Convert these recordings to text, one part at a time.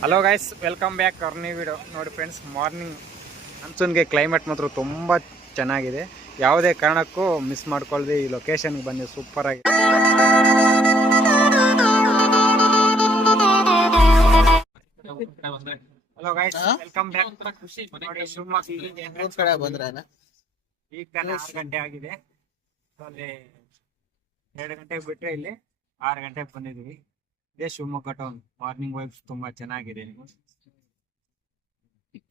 Hello guys, welcome back our new video. ನೋಡಿ friends, morning ಮಾನ್ಸೂನ್ಗೆ climate ಮಾತ್ರ ತುಂಬ ಚೆನ್ನಾಗಿದೆ. ಯಾವುದೇ ಕಾರಣಕ್ಕೂ ಮಿಸ್ ಮಾಡ್ಕೊಳ್ದೆ ಈ ಲೊಕೇಶನ್ಗೆ ಬನ್ನಿ, ಸೂಪರ್ ಆಗಿ. Hello guys, welcome back. ನೋಡಿ ಶಿವಮೊಗ್ಗ ಈಗ ತಾನೇ 6 ಗಂಟೆ ಆಗಿದೆ. ಅಲ್ಲಿ 2 ಗಂಟೆಗೆ ಬಿಟ್ರೆ ಇಲ್ಲಿ 6 ಗಂಟೆಗೆ ಬಂದಿದ್ದೀವಿ. ಇದೇ ಶಿವಮೊಗ್ಗ ಟೌನ್. ಮಾರ್ನಿಂಗ್ ವೈಬ್ಸ್ ತುಂಬಾ ಚೆನ್ನಾಗಿದೆ.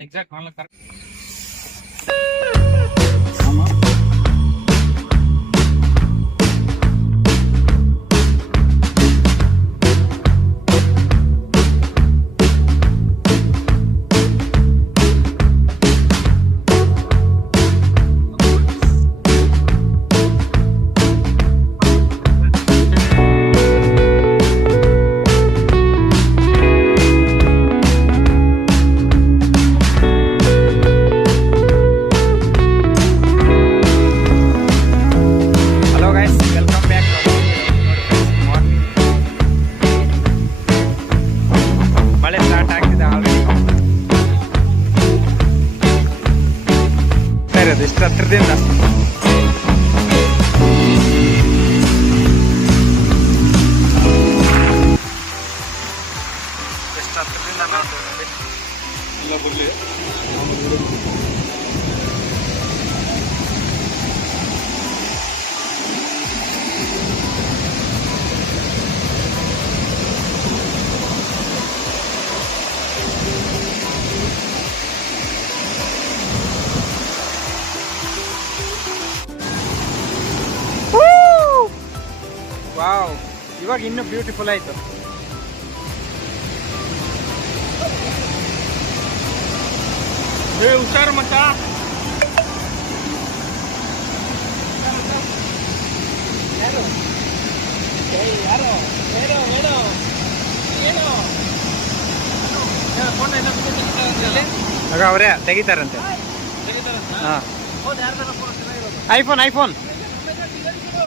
ಎಕ್ಸಾಕ್ಟ್ ಮಳೆ ಸ್ಟಾರ್ಟ್ ಆಗ್ತಿದೆ ಆಲ್ರೆಡಿ. ಸರಿ, ಅದು ಇಷ್ಟು ಹತ್ರದಿಂದ ನೋಡ್ತೀವಿ. ಎಲ್ಲ ಬರಲಿ. ವಾವ್, ಇವಾಗ ಇನ್ನೂ ಬ್ಯೂಟಿಫುಲ್ ಆಯ್ತು. ಹುಷಾರು ಮತ್ತ. ಆಗ ಅವರೇ ತೆಗಿತಾರಂತೆ. ಹಾ, ಐಫೋನ್